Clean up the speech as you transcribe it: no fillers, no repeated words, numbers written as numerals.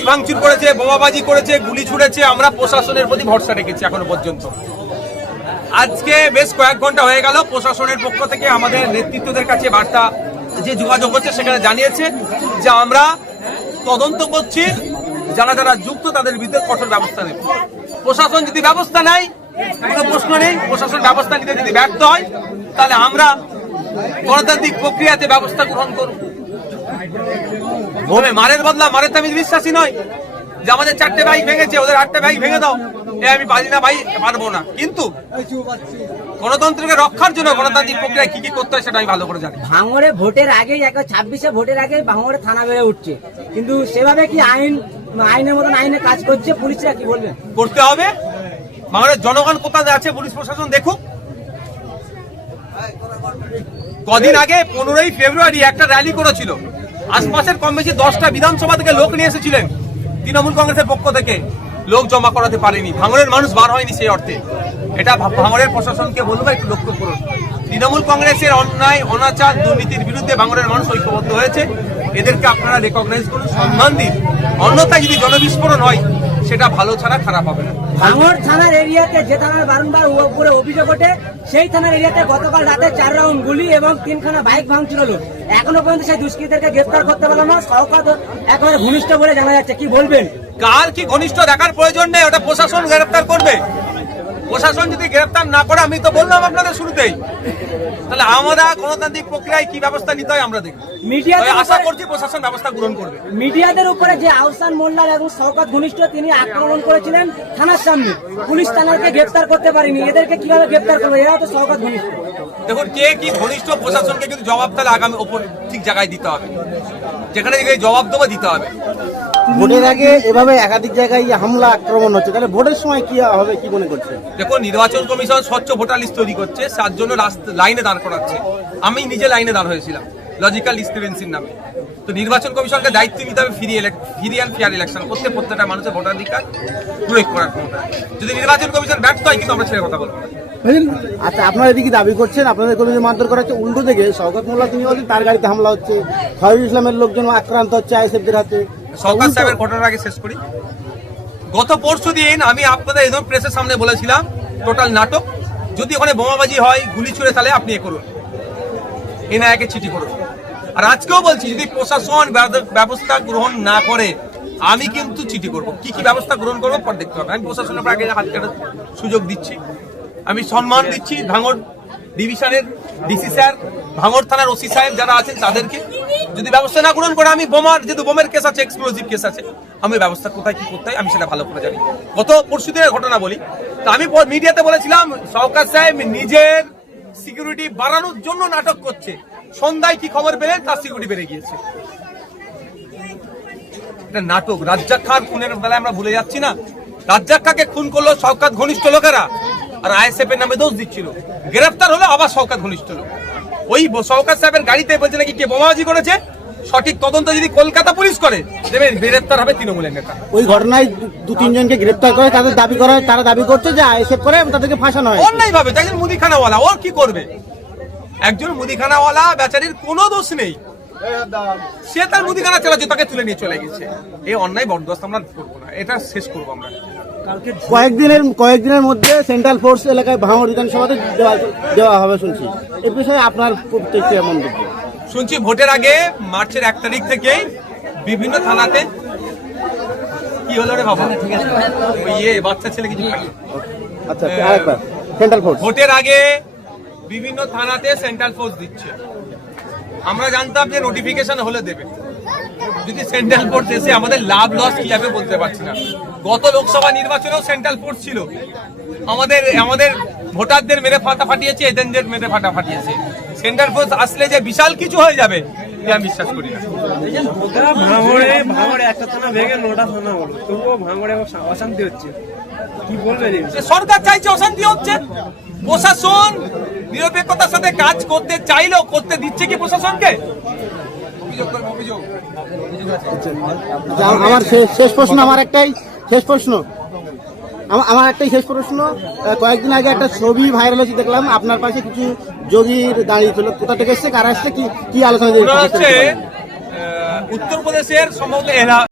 Bike ভাঙচুর করেছে, বোমাবাজি করেছে, গুলি ছুড়েছে, আমরা প্রশাসনের প্রতি ভরসা রেখেছি এখনো পর্যন্ত। আজকে বেশ কয়েক ঘন্টা হয়ে গেল প্রশাসনের পক্ষ থেকে আমাদের নেতৃত্বদের কাছে বার্তা যে যোগাযোগ হচ্ছে, সেখানে জানিয়েছে যে আমরা তদন্ত করছি, যারা যারা যুক্ত তাদের বিরুদ্ধে কঠোর ব্যবস্থা নেব। প্রশাসন যদি ব্যবস্থা নেয় কোনো প্রশ্ন নেই, প্রশাসন ব্যবস্থা নিতে যদি ব্যর্থ হয় তাহলে আমরা গণতান্ত্রিক প্রক্রিয়াতে ব্যবস্থা গ্রহণ করব। মারের বদলা মারের আমি বিশ্বাসী নয় যে আমাদের 4টে বাইক ভেঙেছে, ওদের 8টে বাইক ভেঙে দাও, আমি পারি না ভাই, পারবো না। কিন্তু গণতন্ত্রকে রক্ষার জন্য গণতান্ত্রিক প্রক্রিয়ায় কি কি করতে হয় সেটা আমি ভালো করে জানি। ভাঙড়ে ভোটের আগে 26-এ ভোটের আগে ভাঙড়ে থানা বেড়ে উঠছে, কিন্তু সেভাবে কি আইনের মতন আইনে কাজ করছে পুলিশরা, কি বলবেন? করতে হবে। ভাঙড়ের জনগণ কোথায় আছে পুলিশ প্রশাসন দেখুক। কদিন আগে 15ই ফেব্রুয়ারি একটা র্যালি করেছিল, আশপাশের কম বেশি 10টা বিধানসভা থেকে লোক নিয়ে এসেছিলেন, তৃণমূল কংগ্রেসের পক্ষ থেকে লোক জমা করাতে পারেনি, ভাঙড়ের মানুষ বার হয়নি সেই অর্থে। এটা ভাঙড়ের প্রশাসনকে বলবো একটু লক্ষ্য করুন। তৃণমূল কংগ্রেসের অন্যায় অনাচার দুর্নীতির বিরুদ্ধে ভাঙড়ের মানুষ ঐক্যবদ্ধ হয়েছে, এদেরকে আপনারা রেকগনাইজ করুন, সম্মান দিন। অন্যথায় যদি জনবিস্ফোরণ হয় সেটা ভালো ছাড়া খারাপ হবে না। ভাঙড় থানার এরিয়াতে যে থানার বারংবার উপরে অভিযোগ ওঠে, সেই থানার এরিয়াতে গতকাল রাতে 4 রাউন্ড গুলি এবং 3খানা বাইক ভাঙচুর হলো। এখনো পর্যন্ত সেই দুষ্কৃতীদেরকে গ্রেফতার করতে পারলো না। শওকত একেবারে ঘনিষ্ঠ বলে জানা যাচ্ছে, কি বলবেন? কার কি ঘনিষ্ঠ দেখার প্রয়োজন নেই, ওটা প্রশাসন গ্রেফতার করবে। প্রশাসন যদি গ্রেফতার না করে, আমি তো বললাম আপনাদের শুরুতেই, তাহলে আমরা গণতান্ত্রিক প্রক্রিয়ায় কি ব্যবস্থা নিতে হয় আমরা দেখব। আশা করছি প্রশাসন ব্যবস্থা গ্রহণ করবে। মিডিয়াদের উপরে যে আহসান মোল্লা এবং শওকত ঘনিষ্ঠ, তিনি আক্রমণ করেছিলেন থানার সামনে, পুলিশ থানাকে গ্রেফতার করতে পারেনি, এদেরকে কিভাবে গ্রেফতার করবে? এরা তো শওকত ঘনিষ্ঠ। দেখুন, কে কি ঘনিষ্ঠ, প্রশাসনকে কিন্তু জবাব তাহলে আগামী ওপর ঠিক জায়গায় দিতে হবে, যেখানে জবাব দেবো দিতে হবে। ভোটের আগে এভাবে একাধিক জায়গায় হামলা আক্রমণ হচ্ছে, তাহলে ভোটের সময় কি হবে, কি মনে করছে? দেখুন, নির্বাচন কমিশন স্বচ্ছ ভোটার লিস্ট তৈরি করছে, তার জন্য লাইনে দাঁড় করাচ্ছে। আমি নিজে লাইনে দাঁড় হয়েছিলাম লজিক্যাল ডিসক্রিপেন্সির নামে। তো নির্বাচন কমিশনকে দায়িত্ব নিতে হবে ফ্রি অ্যান্ড ফেয়ার ইলেকশন করতে, প্রত্যেকটা মানুষের ভোটাধিকার প্রয়োগ করার ক্ষমতা। যদি নির্বাচন কমিশন ব্যর্থ হয়, কিন্তু আমরা ছেড়ে কথা বলবো না। আচ্ছা, আপনারা এদিকে দাবি করছেন আপনাদের কর্মীদের মারধর করা হচ্ছে, উল্টো থেকে শওকত মোল্লা তিনি বলছেন তার গাড়িতে হামলা হচ্ছে, খয়রুল ইসলামের লোকজন আক্রান্ত হচ্ছে আইএসএফদের হাতে। শওকত সাহেবের ঘটনার আগে শেষ করি। গত পরশু দিন আমি আপনাদের একদম প্রেসের সামনে বলেছিলাম টোটাল নাটক। যদি ওখানে বোমাবাজি হয়, গুলি ছুড়ে, তাহলে আপনি এ করুন, এনআইএকে চিঠি করুন। আর আজকেও বলছি, যদি প্রশাসন ব্যবস্থা গ্রহণ না করে, আমি কিন্তু চিঠি করব। কি কি ব্যবস্থা গ্রহণ করবো পর দেখতে হবে। আমি প্রশাসনের আগে হাত কাটার সুযোগ দিচ্ছি, আমি সম্মান দিচ্ছি ভাঙড় ডিভিশনের ডিসি স্যার, ভাঙড় থানার ওসি সাহেব যারা আছেন তাদেরকে। যদি ব্যবস্থা না গ্রহণ করে, আমি যেহেতু বোমের কেস আছে, এক্সপ্লোজিভ কেস আছে, আমি ব্যবস্থা কোথায় কি করতে হয় আমি সেটা ভালো করে জানি। গত পরশু দিনের ঘটনা বলি, তো আমি মিডিয়াতে বলেছিলাম শওকত সাহেব নিজের সিকিউরিটি বাড়ানোর জন্য নাটক করছে। সন্ধ্যায় কি খবর পেলেন, তার সিকিউরিটি বেড়ে গিয়েছে। এটা নাটক। রাজ্জাক খান খুনের বেলায় আমরা ভুলে যাচ্ছি না। রাজ্জাক খানকে খুন করলো শওকত ঘনিষ্ঠ লোকেরা, আর আইএসএফ এর নামে দোষ দিচ্ছিল। গ্রেফতার হলো আবার শওকত ঘনিষ্ঠ লোক। ওই শওকত সাহেবের গাড়িতে বলছে নাকি কে বোমাবাজি করেছে। সঠিক তদন্ত যদি কলকাতা পুলিশ করে, দেবেন গ্রেফতার হবে তৃণমূলের নেতা। ওই ঘটনায় 2-3 জনকে গ্রেফতার করে, তাদের দাবি করা হয়, তারা দাবি করছে যে আইএসএফ করে এবং তাদেরকে ফাঁসানো হয় অন্যায় ভাবে। একজন মুদিখানাওয়ালা, ওর কি করবে? একজন মুদিখানাওয়ালা বেচারির কোনো দোষ নেই, সে তার মুদিখানা চালাচ্ছে, তাকে তুলে নিয়ে চলে গেছে। এই অন্যায় বরদাস্ত আমরা করবো না, এটা শেষ করবো আমরা। কয়েকদিনের মধ্যে সেন্ট্রাল ফোর্স এলাকায় ভাঙড় বিধানসভাতে দেওয়া হবে শুনছি, এই বিষয়ে আপনার প্রতিক্রিয়া মন্তব্য? শুনছি ভোটের আগে মার্চের 1 তারিখ থেকেই বিভিন্ন থানাতে কি হলো রে বাবা, ওই বাচ্চা ছেলে কিছু। আচ্ছা, আরেকবার সেন্ট্রাল ফোর্স ভোটের আগে বিভিন্ন থানাতে সেন্ট্রাল ফোর্স দিচ্ছে। আমরা জানতাম যে নোটিফিকেশন হলে দেবে। যদি সেন্ট্রাল ফোর্স এসে আমাদের লাভ লস কি হবে বলতে পারছি না। গত লোকসভা নির্বাচনেও সেন্ট্রাল ফোর্স ছিল, আমাদের ভোটারদের মেরে ফাটিয়েছে, এজেন্টদের মেরে ফাটিয়েছে। সেন্ট্রাল ফোর্স আসলে যে বিশাল কিছু হয়ে যাবে আমি বিশ্বাস করি না। ভাঙড়ে একটা থানা ভেঙে 9টা থানা হলো, তবুও ভাঙড়ে অশান্তি হচ্ছে, কি বলবেন? সরকার চাইছে, অশান্তি হচ্ছে। প্রশাসন নিরপেক্ষতার সাথে কাজ করতে চাইলেও করতে দিচ্ছে কি প্রশাসনকে? আমার শেষ প্রশ্ন, আমার একটাই শেষ প্রশ্ন। কয়েকদিন আগে একটা ছবি ভাইরাল হয়েছে, দেখলাম আপনার পাশে কিছু যোগীর দাঁড়িয়ে ছিল, কোথা থেকে এসছে, কারা এসছে, কি আলোচনা? উত্তরপ্রদেশের সম্ভবত এরা